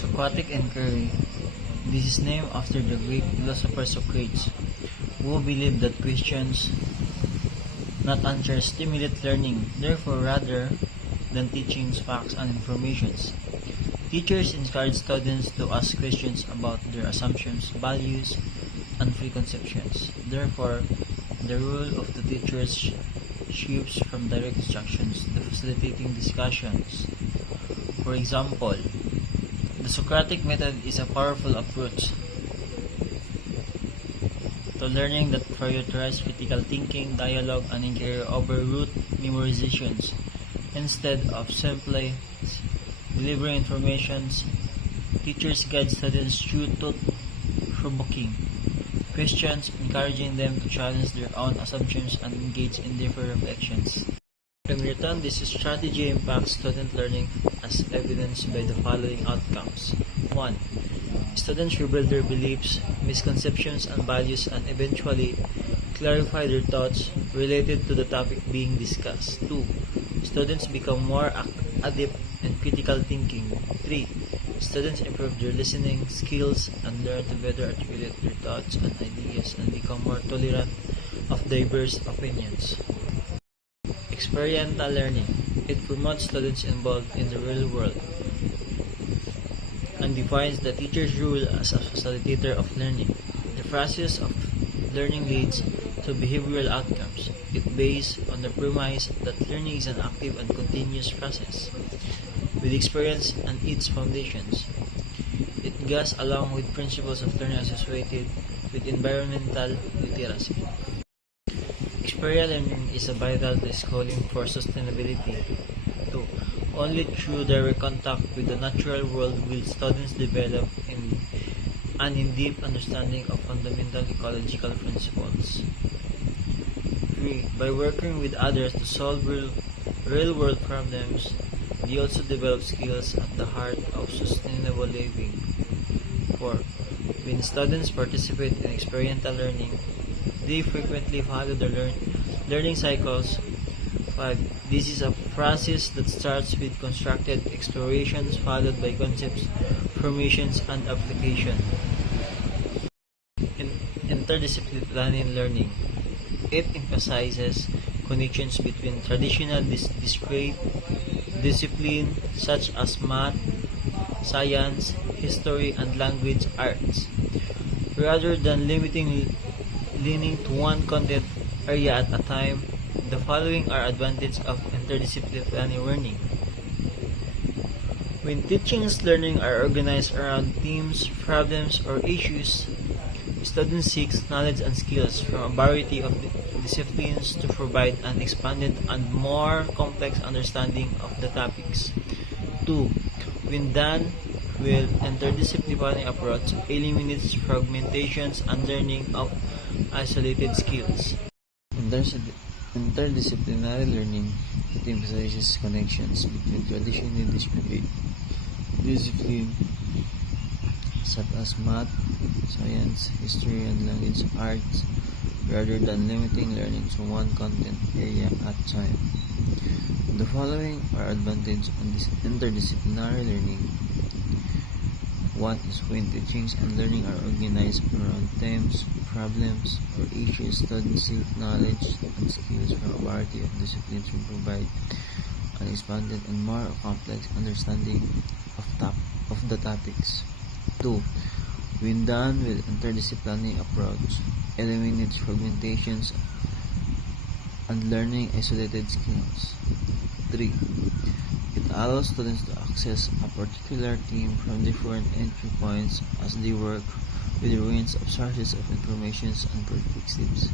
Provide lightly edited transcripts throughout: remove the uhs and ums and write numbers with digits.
Socratic inquiry. This is named after the Greek philosopher Socrates, who believed that questions, not answers, stimulate learning. Therefore, rather than teaching facts and informations, teachers encourage students to ask questions about their assumptions, values, and preconceptions. Therefore, the role of the teachers shifts from direct instructions to facilitating discussions. For example, the Socratic method is a powerful approach to learning that prioritizes critical thinking, dialogue, and inquiry over rote memorizations. Instead of simply delivering information, teachers guide students through thought-provoking questions, encouraging them to challenge their own assumptions and engage in deeper reflections. In return, this strategy impacts student learning as evidenced by the following outcomes. 1. Students reveal their beliefs, misconceptions, and values and eventually clarify their thoughts related to the topic being discussed. 2. Students become more adept in critical thinking. 3. Students improve their listening skills and learn to better articulate their thoughts and ideas and become more tolerant of diverse opinions. Experiential learning. It promotes students involved in the real world and defines the teacher's role as a facilitator of learning. The process of learning leads to behavioral outcomes. It based on the premise that learning is an active and continuous process, with experience and its foundations. It goes along with principles of learning associated with environmental literacy. Experiential learning is vital to schooling for sustainability. 2. Only through direct contact with the natural world will students develop an in-depth understanding of fundamental ecological principles. 3. By working with others to solve real-world problems, they also develop skills at the heart of sustainable living. 4. When students participate in experiential learning, they frequently follow the learning cycles. 5. This is a process that starts with constructed explorations followed by concepts, formations, and application. Interdisciplinary learning. It emphasizes connections between traditional discrete disciplines such as math, science, history, and language arts, rather than leaning to one content area at a time. The following are advantages of interdisciplinary learning. When teachings learning are organized around themes, problems, or issues, students seek knowledge and skills from a variety of disciplines to provide an expanded and more complex understanding of the topics. 2. When done with interdisciplinary approach, eliminates fragmentations and learning of isolated skills. Interdisciplinary learning, it emphasizes connections between traditionally discrete disciplines such as math, science, history, and language arts, rather than limiting learning to one content area at a time. The following are advantages of this interdisciplinary learning. 1 is when teachings and learning are organized around themes, problems, or issues, students seek knowledge and skills from a variety of disciplines to provide an expanded and more complex understanding of the topics. 2. When done with interdisciplinary approach, eliminates fragmentations and learning isolated skills. 3. It allows students to access a particular theme from different entry points as they work with a range of sources of information and perspectives.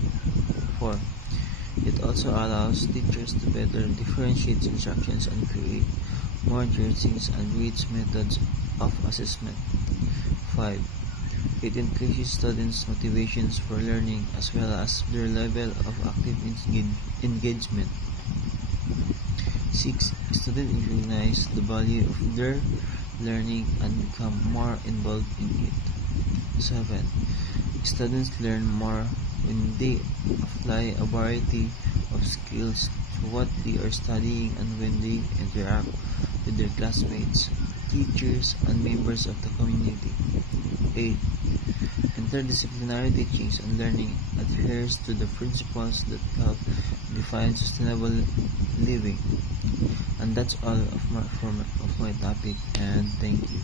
4. It also allows teachers to better differentiate instructions and create more interesting and rich methods of assessment. 5. It increases students' motivations for learning as well as their level of active engagement. 6. Students recognize the value of their learning and become more involved in it. 7. Students learn more when they apply a variety of skills to what they are studying and when they interact with their classmates. teachers, and members of the community. 8. Interdisciplinary teachings and learning adheres to the principles that help define sustainable living. And that's all of my topic, and thank you.